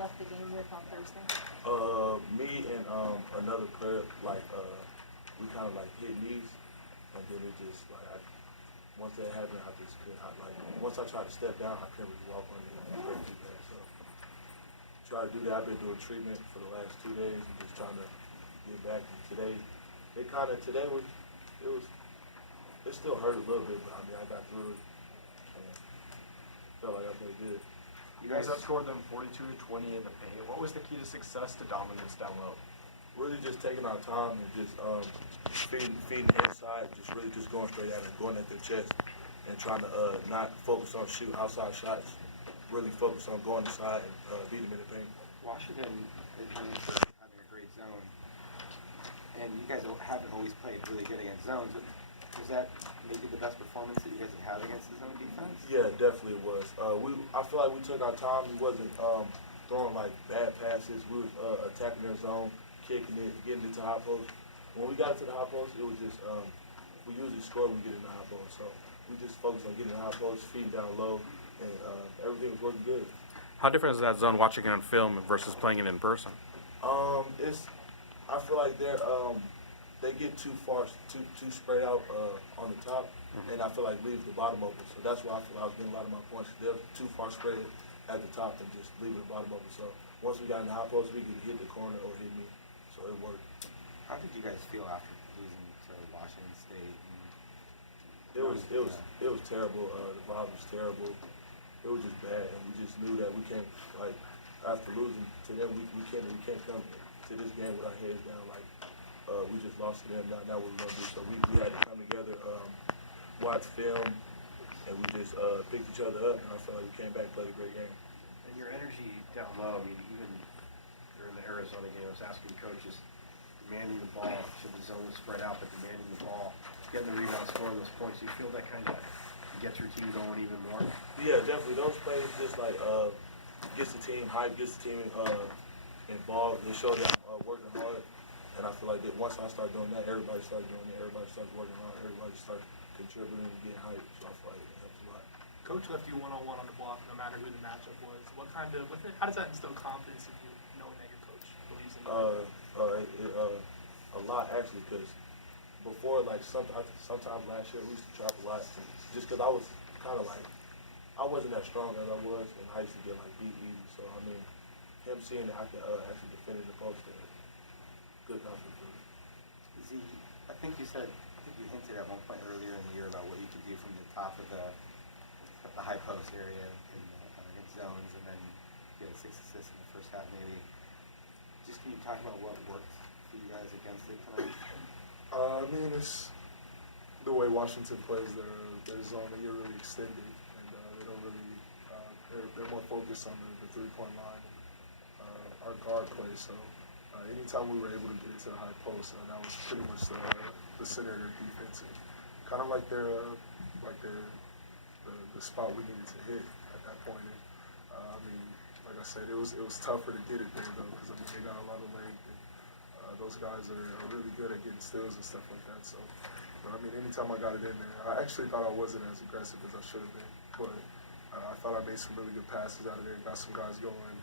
left the game with on Thursday? Me and another player, like we kind of like hit knees, and then it just like once that happened, I just couldn't. Once I tried to step down, I couldn't really walk on it. It was very bad. So try to do that. I've been doing treatment for the last 2 days and just trying to get back. And today, it still hurt a little bit, but I mean I got through it and felt like I played good. You guys outscored them 42-20 in the paint. What was the key to success to dominance down low? Really just taking our time and just feeding inside, just really just going straight at it, going at their chest, and trying to not focus on shooting outside shots. Really focus on going inside and beat them in the paint. Washington is known for having a great zone, and you guys haven't always played really good against zones. But was that maybe the best performance that you guys have had against the zone defense? Yeah, definitely it was. I feel like we took our time. We wasn't throwing like bad passes. We was attacking their zone, kicking it, getting into high post. When we got into the high post, it was just we usually score when we get in the high post. So we just focused on getting in the high post, feeding down low, and everything was working good. How different is that zone watching it on film versus playing it in person? I feel like they get too far, too spread out on the top, and I feel like leaves the bottom open. So that's why I feel like I was getting a lot of my points. They're too far spread at the top and just leaving the bottom open. So once we got in the high post, we could hit the corner or hit me. So it worked. How did you guys feel after losing to Washington State? It was terrible. The vibe was terrible. It was just bad, and we just knew that we can't, like, after losing to them, we can't come to this game with our heads down. Like, we just lost to them. Now what we're gonna do. So we had to come together, watch film, and we just picked each other up. And I felt like we came back, played a great game. And your energy down low, I mean, even during the Arizona game, I was asking coaches, demanding the ball, so the zone was spread out, but demanding the ball, getting the rebound, scoring those points. Do you feel that kind of gets your team going even more? Yeah, definitely. Those plays just like gets the team hyped, gets the team involved. They show that I'm working hard, and I feel like that once I start doing that, everybody starts doing it. Everybody starts working hard. Everybody starts contributing and getting hyped. So I feel like it helps a lot. Coach left you one-on-one on the block, no matter who the matchup was. How does that instill confidence in you, knowing that your coach believes in you? A lot actually, because before, like sometimes last year we used to trap a lot, just because I was kind of like I wasn't as strong as I was, and I used to get like beat easy. So I mean, him seeing that I can actually defend in the post, good confidence for me. Z, I think you hinted at one point earlier in the year about what you could do from the top of the high post area in zones, and then you had 6 assists in the first half. Maybe just can you talk about what worked for you guys against it tonight? I mean, it's the way Washington plays their zone. They get really extended, and they don't really. They're more focused on the 3-point line. Our guard play. So anytime we were able to get to the high post, that was pretty much the center of their defense. And kind of like the spot we needed to hit at that point. And, I mean, like I said, it was tougher to get it there though, because I mean they got a lot of length. Those guys are really good at getting steals and stuff like that. So, but I mean, anytime I got it in there, I actually thought I wasn't as aggressive as I should have been. But I thought I made some really good passes out of there. Got some guys going.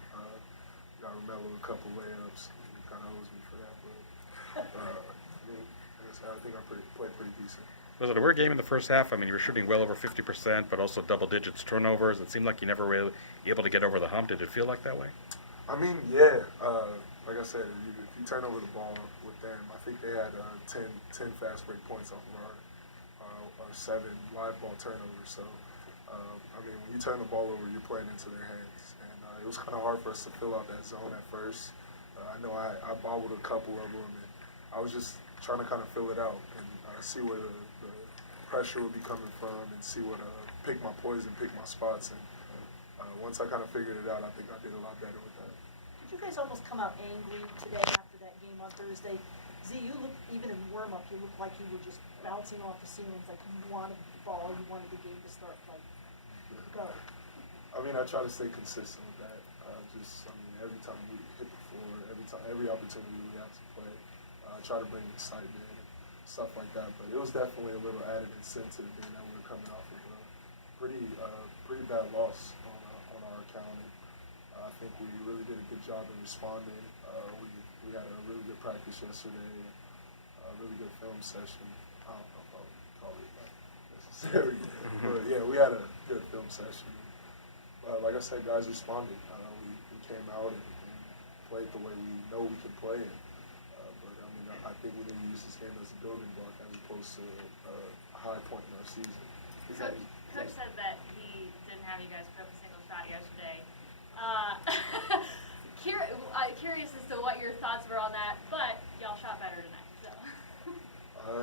Got Romelo a couple layups. He kind of owes me for that. But I mean, I think I played pretty decent. Was it a weird game in the first half? I mean, you were shooting well over 50%, but also double digits turnovers. It seemed like you never were able to get over the hump. Did it feel like that way? I mean, yeah. Like I said, if you turn over the ball with them, I think they had 10 fast break points off of our 7 live ball turnovers. So, I mean, when you turn the ball over, you're playing into their hands. And it was kind of hard for us to fill out that zone at first. I know I bobbled a couple of them, and I was just trying to kind of fill it out and see where the pressure would be coming from and see what pick my poison, pick my spots. And once I kind of figured it out, I think I did a lot better with that. Did you guys almost come out angry today after that game on Thursday? Z, you looked, even in warm-up, you looked like you were just bouncing off the ceilings, like you wanted the ball, you wanted the game to start, like, go. I mean, I try to stay consistent with that. Every time we hit the floor, every opportunity we have to play, I try to bring excitement and stuff like that. But it was definitely a little added incentive being that we were coming off of a pretty bad loss on our account. And I think we really did a good job in responding. We had a really good practice yesterday, a really good film session. I don't know if I would call it like necessary, but yeah, we had a good film session. Like I said, guys responded. We came out and played the way we know we can play. But I mean, I think we need to use this game as a building block as opposed to a high point in our season. Coach said that he didn't have you guys put up a single shot yesterday. Curious as to what your thoughts were on that, but y'all shot better tonight, so.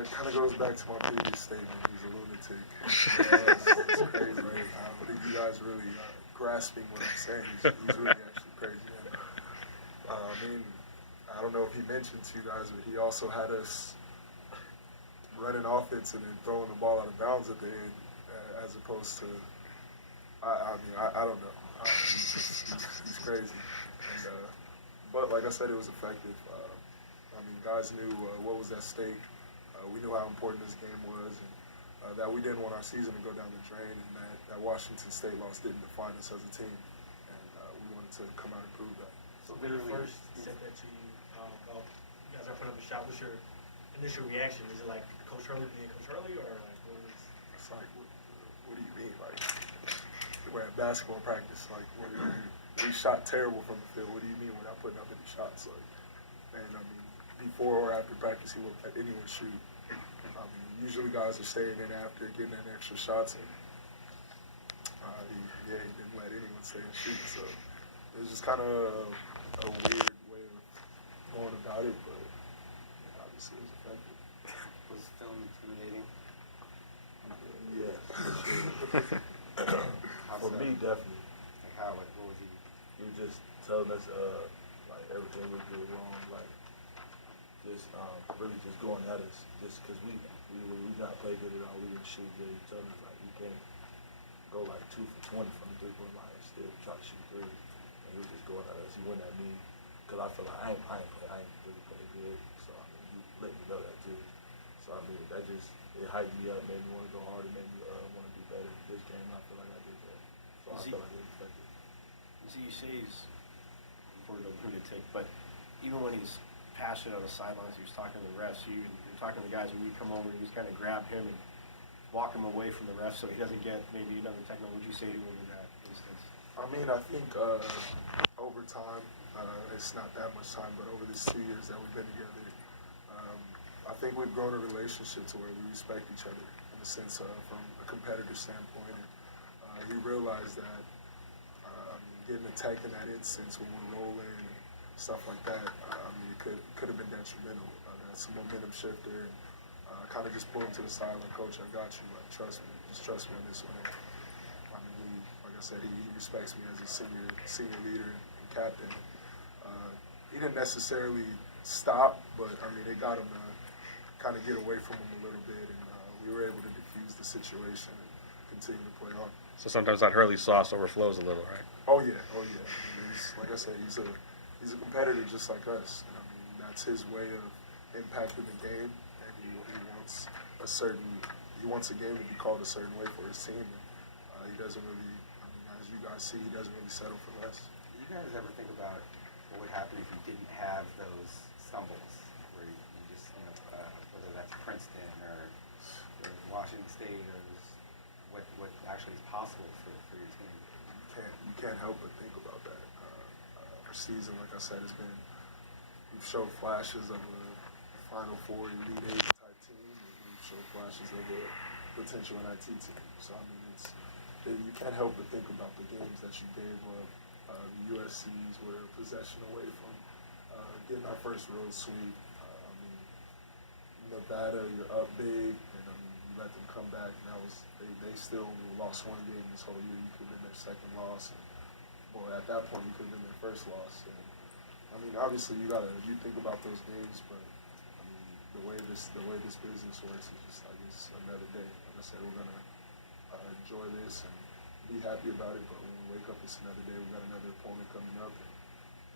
It kind of goes back to my previous statement. He's a lunatic. It's crazy. I don't think you guys are really grasping what I'm saying. He's really actually crazy. And, I mean, I don't know if he mentioned to you guys, but he also had us running offense and then throwing the ball out of bounds at the end, as opposed to, I don't know. He's crazy. And, but like I said, it was effective. I mean, guys knew what was at stake. We knew how important this game was, and that we didn't want our season to go down the drain, and that Washington State loss didn't define us as a team. And we wanted to come out and prove that. So when you first said that to you, you guys are putting up a shot, what's your initial reaction? Is it like Coach Hurley being Coach Hurley, or like what is? It's like, what do you mean? Like, we're at basketball practice. Like, what do you mean? We shot terrible from the field. What do you mean we're not putting up any shots? Like, and I mean, before or after practice, he won't let anyone shoot. I mean, usually guys are staying in after getting an extra shots in. He didn't let anyone stay and shoot. So it was just kind of a weird way of going about it, but obviously it was effective. Was film intimidating? Yeah. How For so? me, definitely. Like how? Like, what was he? He was just telling us like everything we did wrong, like just really just going at us, just because we not play good at all. We didn't shoot good. He told us like we can't go like 2 for 20 from the 3-point line and still try to shoot three. And he was just going at us. He went at me because I feel like I ain't really play good. So I mean, he let me know that too. So I mean, that just it hyped me up, made me want to go harder, made me want to do better. This game, I feel like I did that. So I feel like it was effective. See, you say he's for the lunatic, but even when he's passionate on the sidelines, he was talking to the refs. You're talking to the guys, and you come over and you just kind of grab him and walk him away from the refs so he doesn't get maybe another technical. What would you say to him in that instance? I mean, I think over time, it's not that much time, but over these 2 years that we've been together, I think we've grown a relationship to where we respect each other in the sense from a competitor standpoint. And he realized that getting attacked in that instance when we're rolling and stuff like that, I mean, it could have been detrimental. That's a momentum shifter. And kind of just pull him to the side like, Coach, I got you. Like, trust me. Just trust me on this one. I mean, like I said, he respects me as a senior leader and captain. He didn't necessarily stop, but I mean, it got him to kind of get away from him a little bit, and we were able to diffuse the situation and continue to play on. So sometimes that Hurley sauce overflows a little, right? Oh yeah. I mean, like I said, he's a competitor just like us. I mean, that's his way of impacting the game, and he wants a game to be called a certain way for his team. And he doesn't really, I mean, as you guys see, he doesn't really settle for less. Did you guys ever think about what would happen if you didn't have those stumbles, where you just, whether that's Princeton or Washington State, or what actually is possible for your team? You can't help but think about that. Our season, like I said, we've showed flashes of a Final Four, Elite Eight type team, and we've showed flashes of a potential NIT team. So I mean, you can't help but think about the games that you gave up. The USC's were a possession away from getting our first road sweep. I mean, Nevada, you're up big, and I mean, you let them come back, and they still lost one game this whole year. You could have been their second loss. Well, at that point, you could have been their first loss. And, I mean, obviously, you think about those games, but I mean, the way this business works is just like it's another day. Like I said, we're gonna enjoy this and be happy about it. But when we wake up, it's another day. We got another opponent coming up, and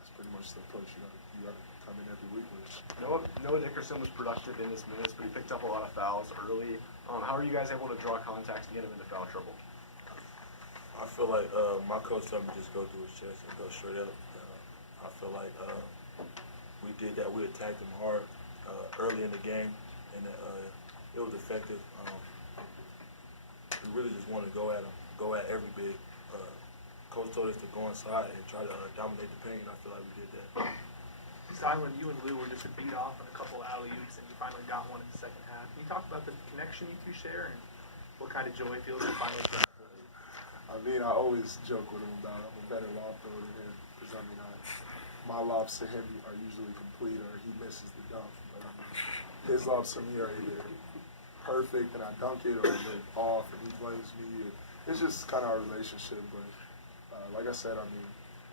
that's pretty much the approach you got to come in every week with. Noah Dickerson was productive in his minutes, but he picked up a lot of fouls early. How are you guys able to draw contacts to get him into foul trouble? I feel like my coach told me just go through his chest and go straight up. I feel like we did that. We attacked him hard early in the game, and it was effective. We really just wanted to go at him, go at every big. Coach told us to go inside and try to dominate the paint. I feel like we did that. Simon, you and Lou were just beat off on a couple of alley-oops, and you finally got one in the second half. Can you talk about the connection you two share and what kind of joy it feels to finally get it? I mean, I always joke with him about I'm a better lob thrower than him because I mean, my lobs to him are usually complete or he misses the dunk. But I mean, his lobs to me are either perfect and I dunk it or they're off and he blames me. It's just kind of our relationship. But like I said, I mean,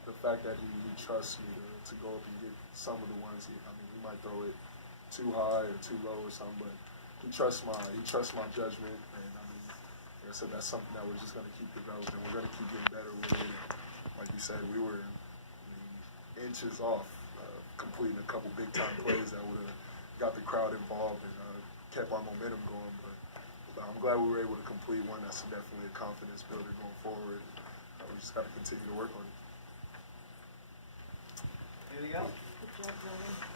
the fact that he trusts me to go up and get some of the ones, he might throw it too high or too low or something, but he trusts my judgment, and I mean, like I said, that's something that we're just going to keep developing. We're going to keep getting better with it. And like you said, we were inches off completing a couple big time plays that would have got the crowd involved and kept our momentum going. But I'm glad we were able to complete one. That's definitely a confidence builder going forward. We just got to continue to work on it. Anything else? Good job, Jordan.